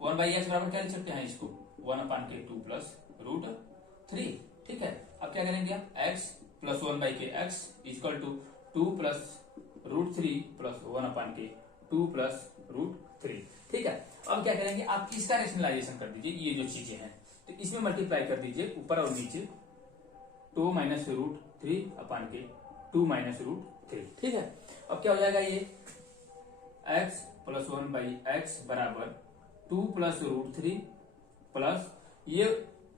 1 बाई एक्स बराबर क्या लिख सकते हैं इसको, 1 अपान के 2 प्लस रूट 3। ठीक है, अब क्या करेंगे आप, x प्लस 1 बाई के x equal to 2 plus root 3 plus 1 upon के 2 प्लस रूट 3। ठीक है, अब क्या करेंगे आप इसका रेशनलाइजेशन कर दीजिए, ये जो चीजें हैं तो इसमें मल्टीप्लाई कर दीजिए ऊपर और नीचे, 2 माइनस रूट 3 अपान के 2 माइनस रूट 3। ठीक है, अब क्या हो जाएगा, ये x प्लस 1 बाई एक्स बराबर 2 प्लस रूट 3 प्लस ये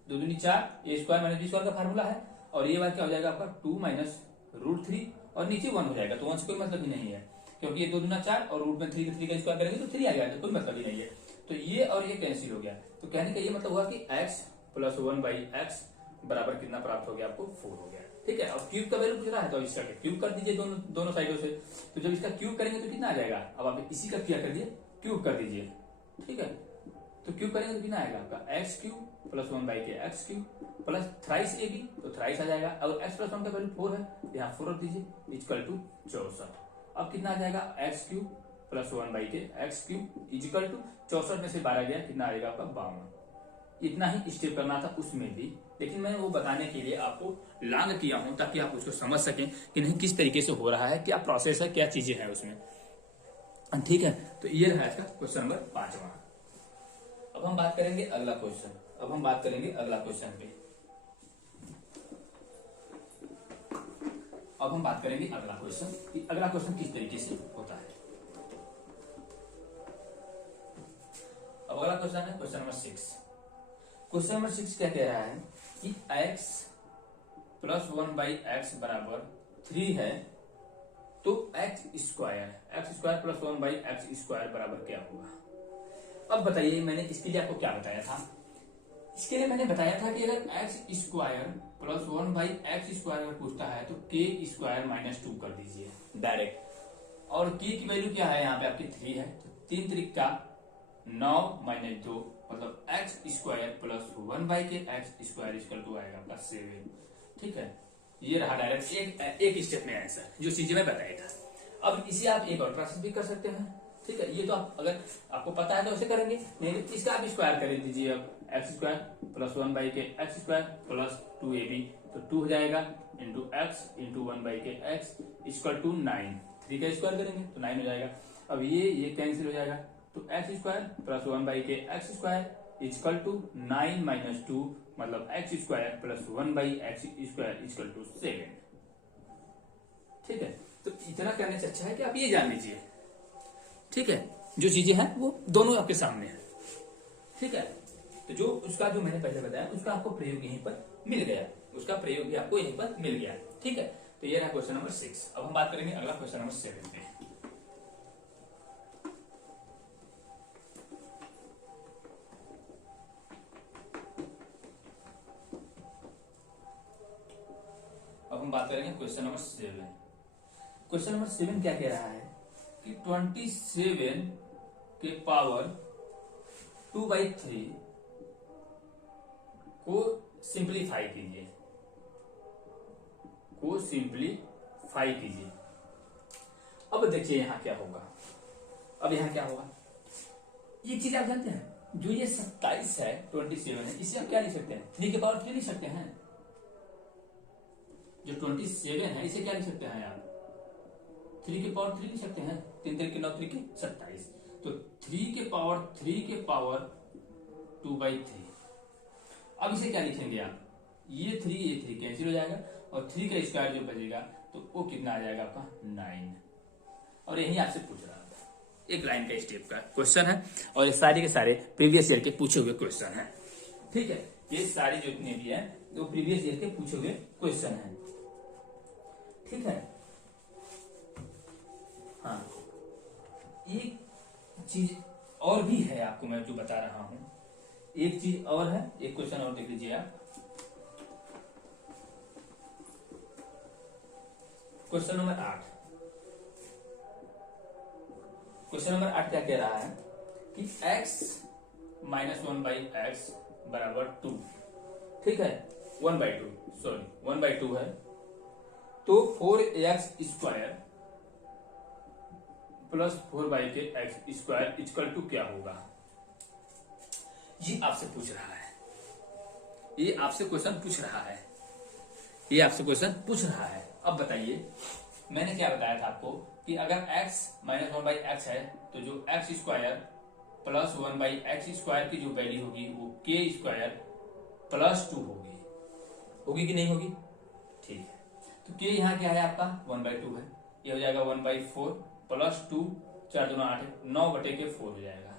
2 दूनी 4, ए स्क्वायर माइनस बी स्क्वायर का फार्मूला है, और ये बार क्या हो जाएगा आपका 2 माइनस रूट 3 और नीचे 1 हो जाएगा, तो 1 से कोई मतलब ही नहीं है क्योंकि ये 2 दूना 4 और रूट में 3 का स्क्वायर करेंगे तो 3 आ गया, तो कोई मतलब ही नहीं है। तो ये और ये कैंसिल हो गया, तो कहने का ये मतलब हुआ कि x प्लस 1 बाई एक्स बराबर कितना प्राप्त हो गया आपको, 4 हो गया। ठीक है, अब क्यूब का वैल्यू पूछ रहा है तो इसका क्यूब कर दीजिए दोनों साइडों से, तो जब इसका क्यूब करेंगे तो कितना आ जाएगा, अब आप इसी का क्या कर दीजिए, क्यूब कर दीजिए। ठीक है, तो क्यूब करेंगे तो कितना आएगा आपका एक्स क्यूब प्लस 1 बाई के x cube plus thrice A B, तो थ्राइस आ जाएगा। अगर एक्स प्लस 1 का वैल्यू 4 है, यहाँ 4 रख दीजिए, इक्वल टू 64। अब कितना आ जाएगा, एक्स क्यूब प्लस 1 बाई के एक्स क्यूब इक्वल टू 64 में से 12 गया, कितना आएगा आपका 52। इतना ही स्टेप करना था उसमें भी, लेकिन मैं वो बताने के लिए आपको लॉन्ग किया हूं ताकि आप उसको समझ सकें कि नहीं किस तरीके से हो रहा है, क्या प्रोसेस है, क्या चीजें हैं उसमें। ठीक है, तो ये रहा इसका क्वेश्चन नंबर 5वां। अब हम बात करेंगे अगला क्वेश्चन, अगला क्वेश्चन किस तरीके से होता है। अब अगला क्वेश्चन है क्वेश्चन नंबर 6। क्वेश्चन नंबर 6 क्या कह रहा है कि x प्लस 1 बाई एक्स बराबर 3 है, तो x square plus 1 by x square बराबर क्या होगा। अब बताइए, मैंने इसके लिए आपको क्या बताया था, इसके लिए मैंने बताया था कि अगर x square plus 1 by x square अगर पूछता है तो के स्क्वायर माइनस 2 कर दीजिए डायरेक्ट, और के की वैल्यू क्या है यहाँ पे आपकी 3 है, तो 3 त्रिक का 9 माइनस 2 मतलब एक्स स्क्वायर प्लस 1 बाई के एक्स स्क्वायर इक्वल टू आएगा आपका 7। ठीक है, ये रहा डायरेक्ट एक स्टेप में आंसर जो चीजें मैं बताया था। अब इसे आप एक और प्रोसेस भी कर सकते हैं। ठीक है, ये तो आप अगर आपको पता है तो उसे करेंगे, नहीं तो इसका आप स्क्वायर कर दीजिए। अब एक्स स्क्वायर प्लस 1 बाई के एक्स स्क्वायर प्लस 2ab, तो 2 हो जाएगा इंटू एक्स इंटू 1 बाई के एक्स इक्वल टू 9। 3 का स्क्वायर करेंगे तो 9 हो जाएगा। अब ये कैंसिल हो जाएगा, तो एक्स स्क्वायर प्लस 1 बाई के x square equal to 9 minus 2 मतलब x square plus 1 by x square equal to 7। ठीक है, तो इतना करने से अच्छा है कि आप ये जान लीजिए। ठीक है, जो चीजें हैं वो दोनों आपके सामने है। ठीक है, तो जो उसका जो मैंने पहले बताया उसका आपको प्रयोग यहीं पर मिल गया, उसका प्रयोग भी आपको यहीं पर मिल गया। ठीक है, तो ये रहा क्वेश्चन नंबर 6। अब हम बात करेंगे अगला क्वेश्चन नंबर 7 पे। अब हम बात करेंगे क्वेश्चन नंबर 7। क्वेश्चन नंबर 7 क्या कह रहा है कि 27 के पावर 2/3 को सिंप्लीफाई कीजिए। अब देखिए यहां क्या होगा, ये चीज आप जानते हैं, जो ये 27 है 27 है, इसे आप क्या लिख सकते हैं, 3 के पावर 3 लिख सकते हैं। जो 27 है इसे क्या लिख सकते हैं आप, 3 के पावर 3 लिख सकते हैं, 3 3 के 9 3 के 27, तो 3 के पावर 2/3। अब इसे क्या लिखेंगे आप, ये 3 कैंसिल हो जाएगा और 3 का स्क्वायर जो बचेगा तो वो कितना आ जाएगा आपका 9। और यही आपसे पूछ रहा था, एक लाइन का स्टेप का क्वेश्चन है और ये सारे के सारे प्रीवियस ईयर के पूछे हुए क्वेश्चन है। ठीक है, ये सारी जो इतने भी है वो प्रीवियस ईयर के पूछे हुए क्वेश्चन है। ठीक है, हाँ एक चीज और भी है आपको मैं जो बता रहा हूं, एक चीज और है, एक क्वेश्चन और देख लीजिए आप। क्वेश्चन नंबर 8, क्वेश्चन नंबर 8 क्या कह रहा है कि x - 1/x बराबर 2। ठीक है, 1/2 है, तो 4x² प्लस 4y के x² इक्वल टू क्या होगा, ये आपसे पूछ रहा है। ये आपसे क्वेश्चन पूछ रहा है, ये आपसे क्वेश्चन पूछ रहा है। अब बताइए, मैंने क्या बताया था आपको कि अगर x - 1/x है तो जो x² प्लस 1/x² की जो वैल्यू होगी वो k² प्लस 2 होगी कि नहीं होगी। ठीक है, तो k यहाँ क्या है आपका 1/2 है, ये हो जाएगा 1/4 प्लस 2, 4 दूना 8, 9/4 हो जाएगा।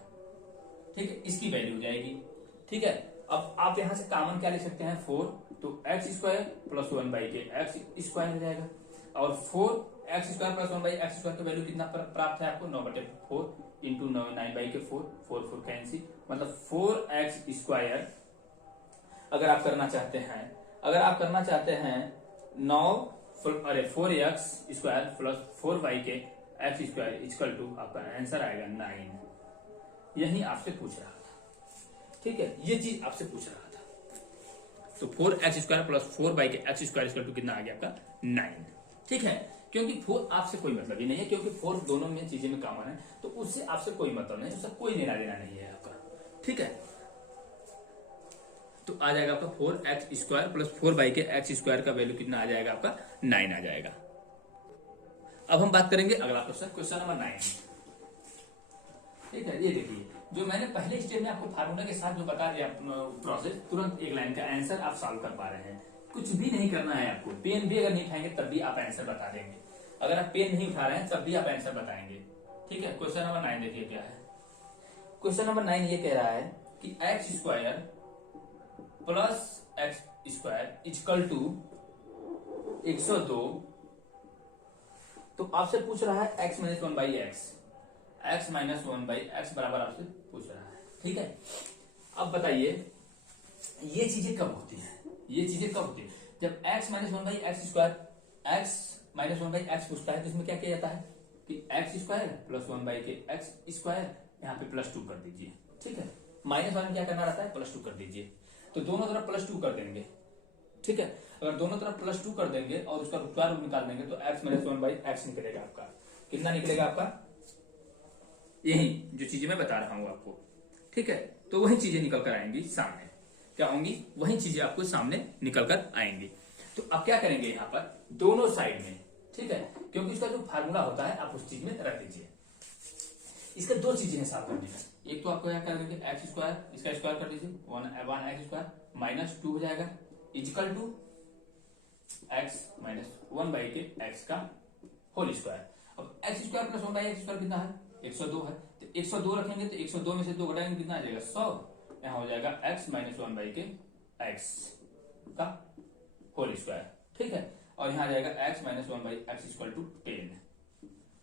ठीक है, इसकी वैल्यू हो जाएगी। ठीक है, अब आप यहां से कॉमन क्या ले सकते हैं 4, तो x² प्लस 1/x² हो जाएगा और 4x² प्लस 1/x² का वैल्यू कितना प्राप्त है आपको 9/4 इंटू 9/4, 4 कैंसिल, मतलब 4x² अगर आप करना चाहते हैं 4x² प्लस 4y के x² इक्वल टू आपका आंसर आएगा 9। यही आपसे पूछ रहा था। ठीक है, ये चीज आपसे पूछ रहा था, तो 4x² प्लस 4y के x² इक्वल टू कितना आ गया आपका 9। ठीक है, क्योंकि 4 आपसे कोई मतलब ही नहीं है, क्योंकि 4 दोनों में चीजें में कॉमन है, तो उससे आपसे कोई मतलब नहीं, उससे कोई लेना देना नहीं है आपका। ठीक है, तो आ जाएगा आपका 4x² प्लस 4y के x² का वैल्यू कितना आ जाएगा आपका 9 आ जाएगा। अब हम बात करेंगे अगला क्वेश्चन, क्वेश्चन नंबर 9। ठीक है, ये देखिए, जो मैंने पहले स्टेप में आपको फार्मूला के साथ जो बता दिया प्रोसेस, तुरंत एक लाइन का आंसर आप सॉल्व कर पा रहे हैं। कुछ भी नहीं करना है आपको, पेन भी अगर नहीं उठाएंगे तब भी आप आंसर बता देंगे, अगर आप पेन नहीं उठा रहे हैं तब भी आप आंसर बताएंगे। ठीक है, क्वेश्चन नंबर 9 देखिए क्या है। क्वेश्चन नंबर 9 ये कह रहा है कि x² plus x² equal to 102, तो आपसे पूछ रहा है x - 1/x, x - 1/x बराबर आपसे पूछ रहा है। ठीक है, अब बताइए ये चीजें कब होती हैं, ये चीजें कब होती है जब x - 1/x पूछता है, तो इसमें क्या किया जाता है कि x² प्लस 1/x² यहाँ पे प्लस 2 कर दीजिए। ठीक है, माइनस वाले में क्या करना रहता है प्लस 2 कर दीजिए, तो दोनों तरफ प्लस 2 कर देंगे। ठीक है, अगर दोनों तरफ प्लस 2 कर देंगे और उसका स्क्वायर रूट निकाल देंगे तो x - 1/x निकलेगा आपका, कितना निकलेगा आपका, यही जो चीजें मैं बता रहा हूं आपको। ठीक है, तो वही चीजें निकल कर आएंगी सामने, क्या होंगी, वही चीजें आपको सामने निकल कर आएंगी। तो अब क्या करेंगे यहाँ पर दोनों साइड में, ठीक है, क्योंकि इसका जो फार्मूला होता है आप उस चीज में रख दीजिए। इसका दो चीजें हैं साथ करने में, एक तो आपको क्या कर देंगे x², इसका स्क्वायर कर दीजिए 1x² माइनस 2 हो जाएगा इक्वल टू x - 1/x का होल स्क्वायर। अब x² प्लस 1/x² कितना है 102 है, तो 102 रखेंगे तो 102 में से 2 घटाएंगे कितना आ जाएगा 100, यहाँ हो जाएगा x - 1/x का होल स्क्वायर। ठीक है, और यहाँ आ जाएगा x - 1/x इक्वल टू 10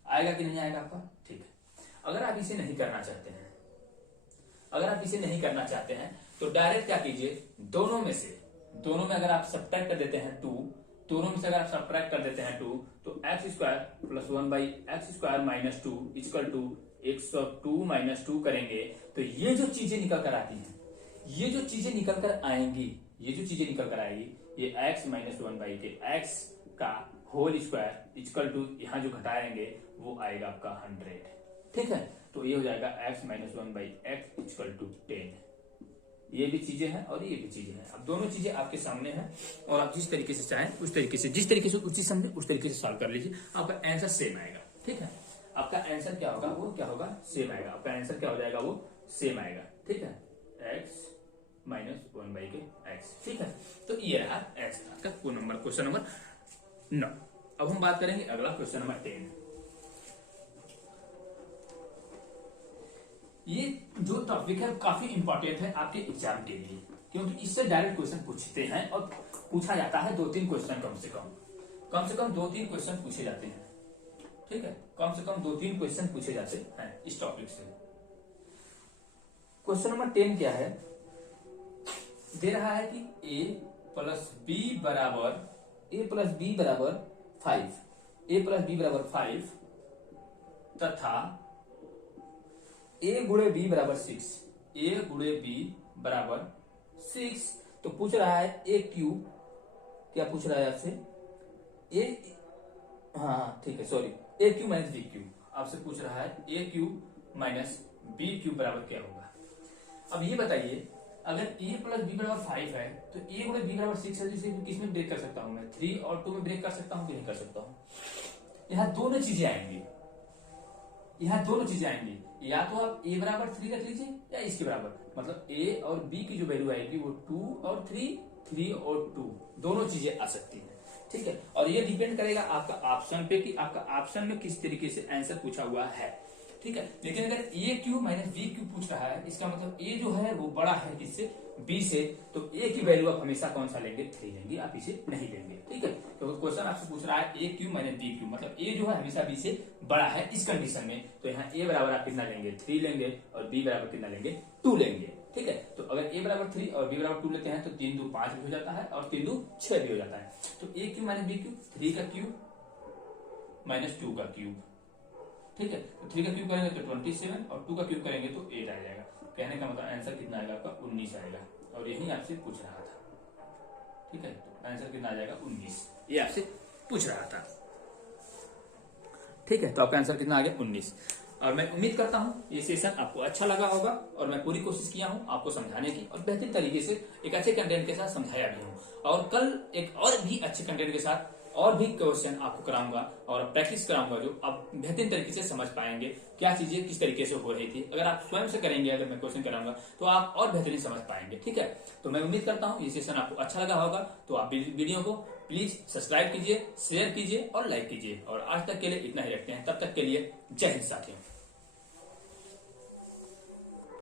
आएगा कि नहीं आएगा आपका। ठीक है, अगर आप इसे नहीं करना चाहते हैं, अगर आप इसे नहीं करना चाहते हैं तो डायरेक्ट क्या कीजिए, दोनों में अगर आप सब्ट्रैक्ट कर देते हैं 2, दोनों में से अगर आप सब्ट्रैक्ट कर देते हैं 2, तो x² plus 1/x² minus 2 equal to 102 minus 2 करेंगे तो ये जो चीजें निकल कर आती हैं, ये जो चीजें निकल कर आएंगी, ये x - 1/x का होल स्क्वायर इक्वल टू यहाँ जो घटाएंगे वो आएगा आपका 100। ठीक है, तो ये हो जाएगा x - 1/x इक्वल टू 10। ये भी चीजें हैं और ये भी चीजें हैं, अब दोनों चीजें आपके सामने हैं और आप जिस तरीके से चाहें उस तरीके से, जिस तरीके से उचित समझे उस तरीके से सॉल्व कर लीजिए, आपका आंसर सेम आएगा। ठीक है, आपका आंसर क्या होगा, वो क्या होगा, सेम आएगा। आपका आंसर क्या हो जाएगा, वो सेम आएगा। ठीक है, x माइनस 1/x। ठीक है, तो ये रहा आंसर का क्वेश्चन नंबर 9। अब हम बात करेंगे अगला क्वेश्चन नंबर 10। ये जो टॉपिक है काफी इंपॉर्टेंट है आपके एग्जाम के लिए, क्योंकि इससे डायरेक्ट क्वेश्चन पूछते हैं और पूछा जाता है 2-3 क्वेश्चन, कम से कम 2-3 क्वेश्चन पूछे जाते हैं। ठीक है, कम से कम 2-3 क्वेश्चन पूछे जाते हैं इस टॉपिक से। क्वेश्चन नंबर 10 क्या है, दे रहा है कि a प्लस बी बराबर 5 तथा a गुणे b बराबर 6। तो पूछ रहा है a क्यूब, क्या पूछ रहा है आपसे, हाँ ठीक है, sorry, a cube minus b cube आपसे पूछ रहा है a cube minus b cube बराबर क्या होगा। अब ये बताइए, अगर a प्लस b बराबर 5 है तो a गुणे b बराबर 6 है, जिसे किसमें ब्रेक कर सकता हूं मैं, 3 और 2 में ब्रेक कर सकता हूं कि नहीं कर सकता हूं। यहाँ दोनों चीजें आएंगी, या तो आप a बराबर 3 रख लीजिए या इसके बराबर, मतलब a और b की जो वैल्यू आएगी वो 2 और 3 और 2 दोनों चीजें आ सकती है। ठीक है, और ये डिपेंड करेगा आपका ऑप्शन पे कि आपका ऑप्शन में किस तरीके से आंसर पूछा हुआ है। ठीक है, लेकिन अगर a cube minus b cube पूछ रहा है, इसका मतलब a जो है वो बड़ा है किससे, b से, तो a की वैल्यू आप हमेशा कौन सा लेंगे, 3 लेंगे, आप इसे नहीं लेंगे। ठीक है, तो क्वेश्चन आपसे पूछ रहा है a cube minus b cube, मतलब a जो है हमेशा b से बड़ा है इस कंडीशन में, तो यहाँ a बराबर आप कितना लेंगे, 3 लेंगे, और b बराबर कितना लेंगे, 2 लेंगे। ठीक है, तो अगर a बराबर 3 और b बराबर 2 लेते हैं तो 3 2 5 भी हो जाता है और 3 2 6 भी हो जाता है। तो a cube minus b cube, 3 का क्यूब माइनस 2 का क्यूब। ठीक है, तो 3 का क्यूब करेंगे तो 27 और 2 का क्यूब करेंगे तो 8 आ जाएगा। कहने का मतलब आंसर कितना आएगा आपका, 19 आएगा, और यही आपसे पूछ रहा था। ठीक है, तो आंसर कितना आ जाएगा, 19, ये आपसे पूछ रहा था। ठीक है, तो आपका आंसर कितना आ गया, 19। और मैं उम्मीद करता हूं ये सेशन आपको अच्छा लगा होगा, और मैं पूरी कोशिश किया हूं आपको समझाने की, और बेहतरीन तरीके से एक अच्छे कंटेंट के साथ समझाया भी हूं। और कल एक और भी अच्छे कंटेंट के साथ और भी क्वेश्चन आपको कराऊंगा और प्रैक्टिस कराऊंगा, जो आप बेहतरीन तरीके से समझ पाएंगे क्या चीजें किस तरीके से हो रही थी। अगर आप स्वयं से करेंगे, अगर मैं क्वेश्चन कराऊंगा तो आप और बेहतरीन समझ पाएंगे। ठीक है, तो मैं उम्मीद करता हूँ ये सेशन आपको अच्छा लगा होगा, तो आप वीडियो को प्लीज सब्सक्राइब कीजिए, शेयर कीजिए और लाइक कीजिए। और आज तक के लिए इतना ही रखते हैं, तब तक के लिए जय हिंद साथियों।